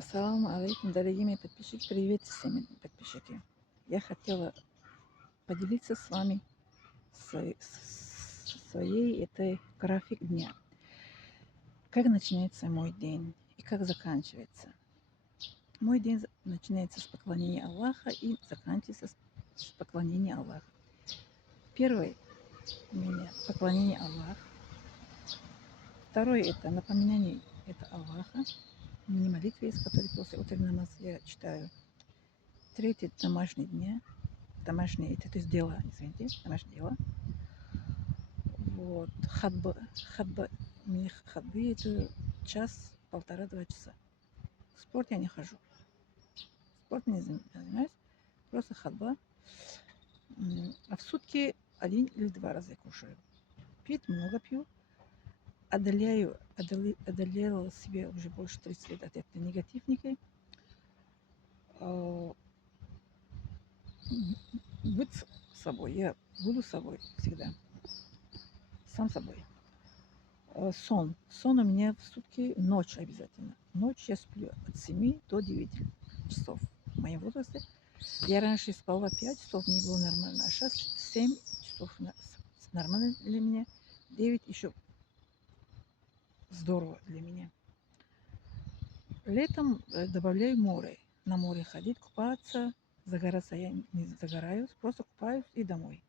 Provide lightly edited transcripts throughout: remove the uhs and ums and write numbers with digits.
Ассаламу алейкум, дорогие мои подписчики. Привет всем подписчики. Я хотела поделиться с вами своей этой график дня. Как начинается мой день и как заканчивается. Мой день начинается с поклонения Аллаха и заканчивается с поклонения Аллаха. Первое у меня поклонение Аллаху. Второе это напоминание это Аллаха. Молитвы, из которой после утреннего намаза я читаю. Третье домашние дни. Домашние, это то есть дела, извините, домашние дела. Вот, хатба, мне хатбы это час, полтора-два часа. В спорт я не хожу. Спорт не занимаюсь, просто хатба. А в сутки один или два раза я кушаю. Пить много пью. Одолела себе уже больше 30 лет от этой негативники. Быть собой. Я буду собой всегда. Сам собой. Сон. Сон у меня в сутки ночь обязательно. Ночь я сплю от 7 до 9 часов в моем возрасте. Я раньше спала 5 часов, мне было нормально. А сейчас 7 часов нормально для меня. 9 еще здорово для меня. Летом добавляю море. На море ходить, купаться. Загораться я не загораюсь, просто купаюсь и домой.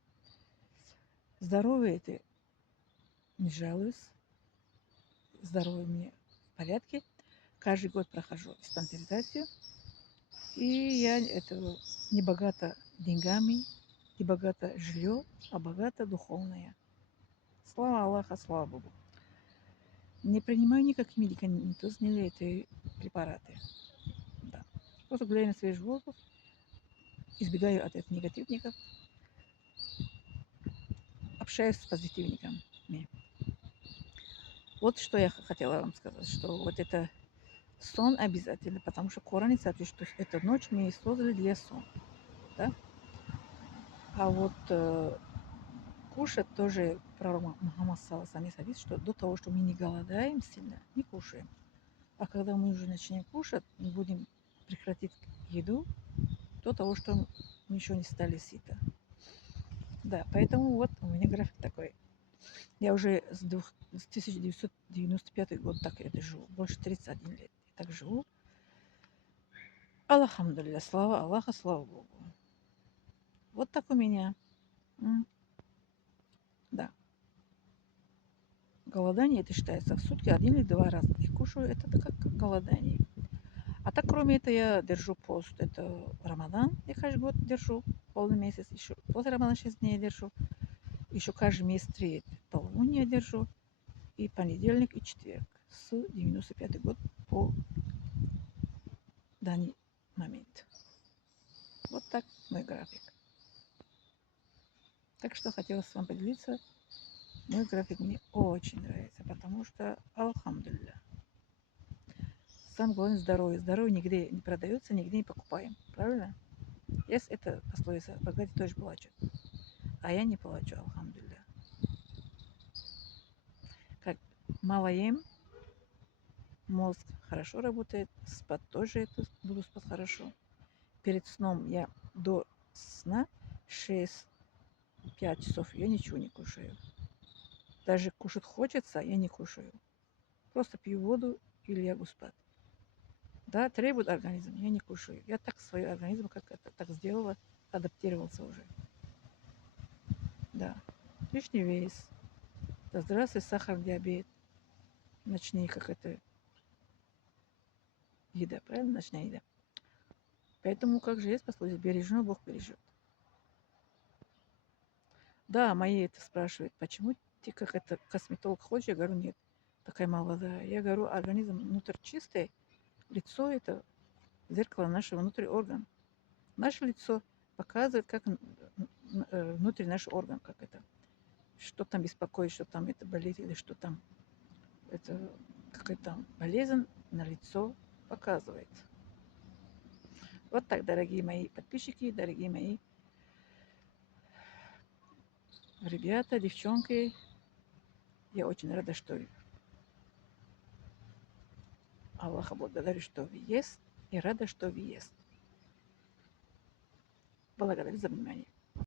Здоровье это не жалуюсь. Здоровье мне в порядке. Каждый год прохожу диспансеризацию. И я это не богата деньгами, не богата жилье, а богата духовная. Слава Аллаха, слава Богу. Не принимаю никакие медикаментозные эти препараты. Да. Просто гуляю на свежий воздух, избегаю от этих негативников, общаюсь с позитивниками. Вот что я хотела вам сказать, что вот это сон обязательно, потому что Коран говорит, что эту ночь мы создали для сна. Да? А вот кушать тоже пророк Мухаммад саллаллаху алейхи что до того, что мы не голодаем сильно, не кушаем. А когда мы уже начнем кушать, мы будем прекратить еду до того, что мы еще не стали сыты. Да, поэтому вот у меня график такой. Я уже с 1995 год так это живу. Больше 31 лет. Я так живу. Алхамдулилля, слава Аллаха, слава Богу. Вот так у меня. Да. Голодание это считается в сутки один или два раза. Я кушаю, это как голодание. А так, кроме этого, я держу пост. Это Рамадан. Я каждый год держу полный месяц. Еще после Рамадана 6 дней держу. Еще каждый месяц 3 полнолуния держу. И понедельник, и четверг. С 95 год по данный момент. Вот так мой график. Так что хотела с вами поделиться. Мой график мне очень нравится, потому что, алхамдулилля, самое главное здоровье. Здоровье нигде не продается, нигде не покупаем. Правильно? Есть это пословица, богатый тоже плачет. А я не плачу, алхамдулилля. Как мало ем, мозг хорошо работает, спать тоже буду спать хорошо. Перед сном я до сна 6-5 часов я ничего не кушаю. Даже кушать хочется, я не кушаю. Просто пью воду или лягу спать. Да, требует организм, я не кушаю. Я так свой организм, как это так сделала, адаптировался уже. Да. Лишний вес. Да здравствуй, сахар, диабет. Ночные, как это, еда, правильно? Ночная еда. Поэтому, как же есть пословица, бережено Бог бережет. Да, мои это спрашивают, почему ты как это косметолог ходишь? Я говорю, нет, такая молодая. Я говорю, организм внутрь чистый, лицо это зеркало нашего внутренний орган. Наше лицо показывает, как внутри наш орган, как это, что там беспокоит, что там это болит или что там это какая-то болезнь на лицо показывает. Вот так, дорогие мои подписчики, дорогие мои ребята, девчонки. Я очень рада, что Аллаха благодарю, что вы есть, и рада, что вы есть. Благодарю за внимание.